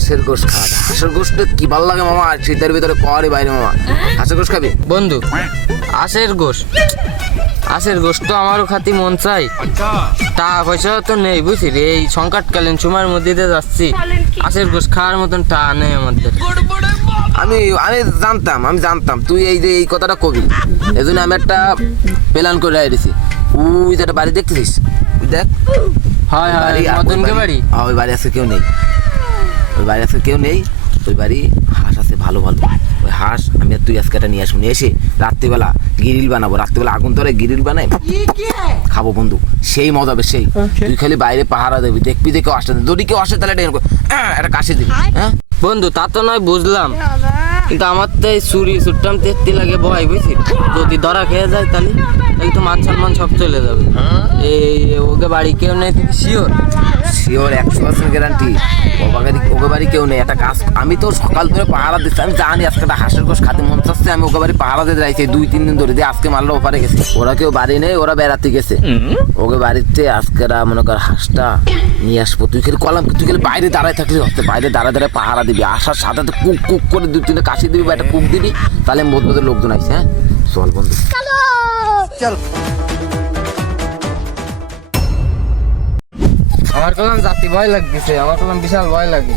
হাঁসের গোশ খাওয়া যায়। হাঁসের গোশটা কি ভালো লাগে মামা, শীতের ভিতরে করে বাইরে মামা। হাঁসের গোশ খাবি বন্ধু? আশের গোশ, আশের গোশ তো আমারও খাতি মন চাই। টাকা পয়সা তো নেই বুঝছি রে, এই সংকটকালীন সময়ের মধ্যে দিয়ে যাচ্ছি। আশের গোশ খাওয়ার মতন টাকা নেই আমাদের। আমি আমি জানতাম তুই এই যে এই কথাটা কবি, এই জন্য আমি একটা প্ল্যান করে রেখেছি। ওই যে একটা বাড়ি দেখতেছিস, দেখ হয় হয়, মদনকে বাড়ি। ওই বাড়ি আছে কেউ নেই, ওই বাড়ি আছে কেউ নেই। ওই বাড়ি হাঁস আছে ভালো ভালো। ওই হাঁস আমি আর তুই আজকে একটা নিয়ে আসবো, নিয়ে এসে রাত্রিবেলা গ্রিল বানাবো। রাত্রিবেলা আগুন ধরে গ্রিল বানাই খাবো বন্ধু, সেই মজা হবে সেই। তুই খালি বাইরে পাহারা দেবি, দেখবি যে কেউ আসে, যদি কেউ আসে তাহলে একটা কাশি দিবি। হ্যাঁ বন্ধু তা তো নয় বুঝলাম, কিন্তু আমার তো এই চুট্টাম তেত্তি লাগে ভয় বুঝছি। যদি ধরা খেয়ে যায় তাহলে তো মান সম্মান সব চলে যাবে। এই ওকে বাড়ি কেউ নেই তুমি শিওর? Sure 100% guarantee. ওকে বাড়ি কেউ নেই। একটা কাজ, আমি তো সকাল ধরে পাহারা দিচ্ছি, আমি জানি আজকে একটা হাঁসের গোশ খাতে মন চাচ্ছে। আমি ওকে বাড়ি পাহারা দিতে যাইছি 2-3 দিন ধরে, দিয়ে আজকে মারলো ওপারে গেছে। ওরা কেউ বাড়ি নেই, ওরা বেড়াতে গেছে। ওকে বাড়িতে আজকে মনে কর হাঁসটা নিয়ে আসবো। তুই খালি কলাম, তুই খালি বাইরে দাঁড়ায় থাকলে হচ্ছে, বাইরে দাঁড়ায় পাহারা দিবি। আসার সাথে কুক কুক করে 2-3টা কাশি দিবি বা একটা কুক দিবি, তাহলে মধ্যে লোকজন আইছে। হ্যাঁ চল বন্ধু চল। আমার কলাম জাতি ভয় লাগতেছে, আমার কলাম বিশাল ভয় লাগে।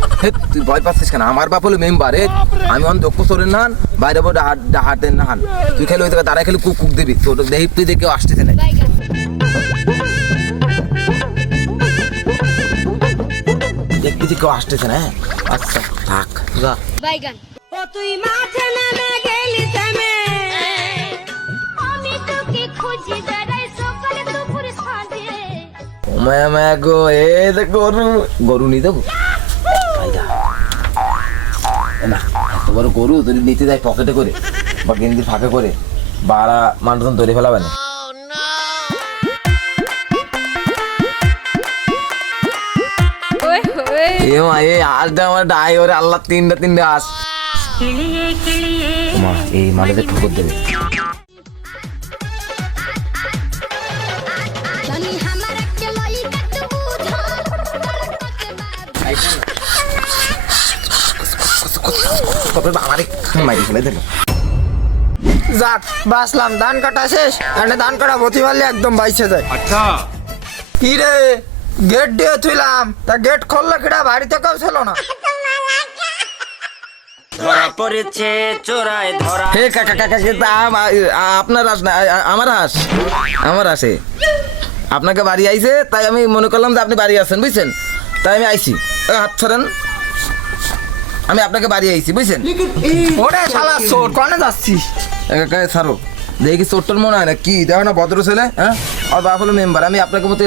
তুই ভয় পাচ্ছিস কেন? আমার বাপ হলো মেম্বার, আমি অন দক্ষ সরের নান, বাইরে বড় হাটের নাহান। তুই খালি ওই থেকে দাঁড়ায় খালি কুক কুক দিবি, তোর দেখি তুই দেখে কেউ আসতেছে না। দেখবি যে কেউ আসতেছে না। আচ্ছা থাক যা। বাইগান ও তুই মাঠে নেমে গেলি থেমে, আমি তোকে খুঁজি বেড়াই সকালে দুপুরে সাঁঝে। মায়া মায়া গো, এ যে গরু নিয়ে দেবো না। এত বড় গরু যদি নিতে যায় পকেটে করে বা গেঞ্জির ফাঁকে করে, বাড়া মানুষজন ধরে ফেলাবে না। আমার ডাই ওরে আল্লাহ, 3টা হাঁস। মা এই মালিকে ঠুকুর দেবে। যাক বাসলাম, ধান কাটা শেষ। এনে ধান কাটা ভতি মারলে একদম বাইসে যায়। আচ্ছা কি রে, গেট দিয়ে থুইলাম, তা গেট খুললো কিনা? বাড়িতে কেউ ছিল না। ধরা পড়েছে চোরায় ধরা। হে কাকা কাকা, আপনার হাঁস না, আমার হাঁসে আপনাকে বাড়ি আইছে, তাই আমি মনে করলাম যে আপনি বাড়ি আছেন বুঝছেন, তাই আমি আইছি। হাত ছাড়েন, আমি আপনাকে বাড়ি আইছি বুঝছেন। ওরে শালা চোর, কনে যাচ্ছিস? ছাড়ো, দেখি চোরটোর মনে হয় না কি, দেখো না ভদ্র ছেলে। হ্যাঁ আর বাপ হলো মেম্বার, আমি আপনাকে মতো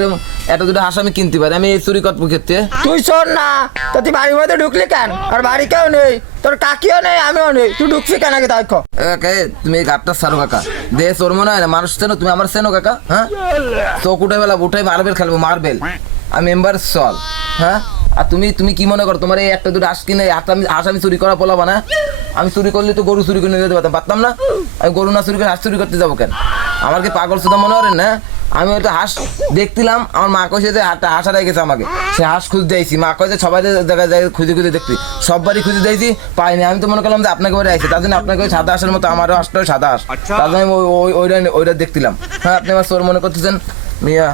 একটা দুটো হাঁস আমি কিনতে পারি, আমি এই চুরি করবো ক্ষেত্রে। তুই চোর না তো তুই বাড়ির মধ্যে ঢুকলি কেন? আর বাড়ি কেউ নেই, তোর কাকিও নেই, আমিও নেই, তুই ঢুকছি কেন আগে তাই কর। তুমি এই ঘাটটা ছাড়ো কাকা, দে চোর মনে হয় না। মানুষ চেনো তুমি, আমার চেনো কাকা? হ্যাঁ চোখ উঠে বেলা উঠাই মার্বেল খেলবো, মার্বেল। আমি মেম্বার চল। হ্যাঁ আর তুমি কি মনে করো তোমার এই একটা দুটো হাঁস কিনে হাঁস আমি চুরি করা পোলাবা না? আমি চুরি করলে তো গরু চুরি করে নিয়ে যেতে পারতাম না? আমি গরু না চুরি করে হাঁস চুরি করতে যাবো কেন? আমার কি পাগল সুদা মনে করেন না? আমি ওইটা হাঁস দেখছিলাম, আমার মা কইছে যে হাঁস হারাই গেছে আমাকে, সে হাঁস খুঁজতে যাইছি। মা কইছে সবাই জায়গায় জায়গায় খুঁজে খুঁজে দেখছি, সব বাড়ি খুঁজে যাইছি, পাইনি। আমি তো মনে করলাম যে আপনাকে বাড়ি আইছি, তার জন্য আপনাকে ওই সাদা হাঁসের মতো আমারও হাঁসটা সাদা হাঁস, তার জন্য আমি ওইটা দেখছিলাম। হ্যাঁ আপনি আমার চোর মনে করতেছেন মিয়া?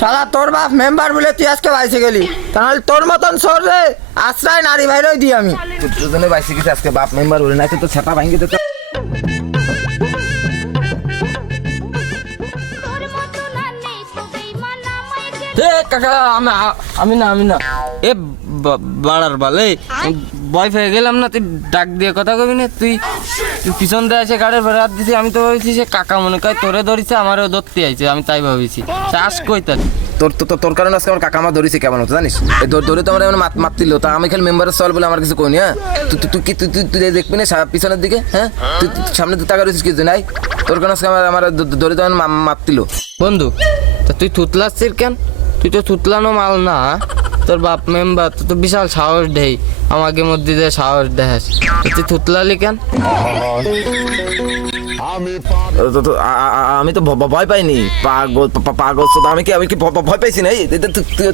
শালা তোর বাপ মেম্বার বলে তুই আজকে বাইসে গেলি, তাহলে তোর মতন চোর রে আশ্রয় নারী ভাইরই দিই আমি। দুজনে বাইসে গেছে আজকে, বাপ মেম্বার বলে না তো ছাতা ভাঙে দিতে। তোর মতো না নেই তো বেঈমান আমায় হে কাকা, আমি না এ বাড়ার বালে ভয় পেয়ে গেলাম না। তুই ডাক দিয়ে কথা কবি না, তুই পিছন দিয়ে এসে গাড়ির ভরে হাত দিছি। আমি তো ভাবছি সে কাকা মনে কয় তোরে ধরিছে, আমারও ধরতে আইছে, আমি তাই ভাবিছি। চাষ কই তার তোর কারণে আজকে আমার কাকা আমার ধরেছে কেমন হতো জানিস? ধরে তো আমার মারতিল, তা আমি খালি মেম্বারের চল বলে আমার কিছু কইনি। হ্যাঁ তুই দেখবি না পিছনের দিকে? হ্যাঁ তুই সামনে তো টাকা রয়েছিস কিছু নাই, তোর কারণে আজকে আমার ধরে তো মারতিল। বন্ধু তা তুই থুতলাচ্ছিস কেন? তুই তো থুতলানো মাল না, তোর বাপ মেম্বার তো বিশাল সাহস দেই, আমাকে মধ্যে দিয়ে সাহস দেখাস, তুই থুতলালি কেন? আমি তো ভয় পাইনি পাগল পাগল তো আমি কি ভয় পাইছি না এই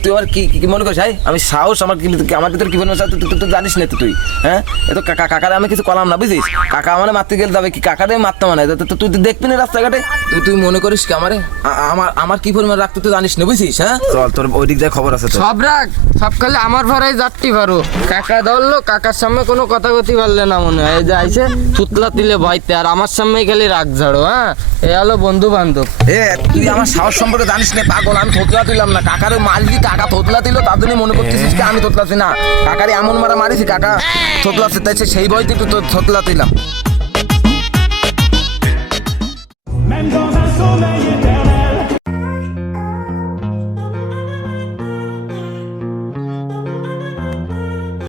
তুই আমার কি মনে করিস আমি সাহস আমার আমার ভিতরে কি বলবো তুই জানিস না তুই হ্যাঁ এ তো কাকারে আমি কিছু করলাম না বুঝিস কাকা আমার মারতে গেলে তবে কি কাকারে মারতে মানে তুই দেখবি না রাস্তাঘাটে তুই মনে করিস কি আমারে আমার কি পরিমাণ রাখতে তুই জানিস না বুঝিস হ্যাঁ চল তোর ওই দিক দিয়ে খবর আছে তো সব রাখ সব খালি আমার ভাড়াই যাত্রী ভাড়ো কাকা ধরলো কাকার সামনে কোনো কথা কথি পারলে না মনে হয় এই যে আইসে থুতলা দিলে ভয়তে আর আমার সামনেই খালি রাগ ঝাড়ো হ্যাঁ এ হলো বন্ধু বান্ধব এ তুই আমার সাহস সম্পর্কে জানিস না পাগল আমি থতলা দিলাম না কাকারে মারলি কাকা থতলা দিল তার জন্য মনে করতেছিস কি আমি থতলাছি না কাকারে এমন মারা মারিছি কাকা থতলাছে তাই সেই ভয়তে একটু থতলা দিলাম Même dans un sommeil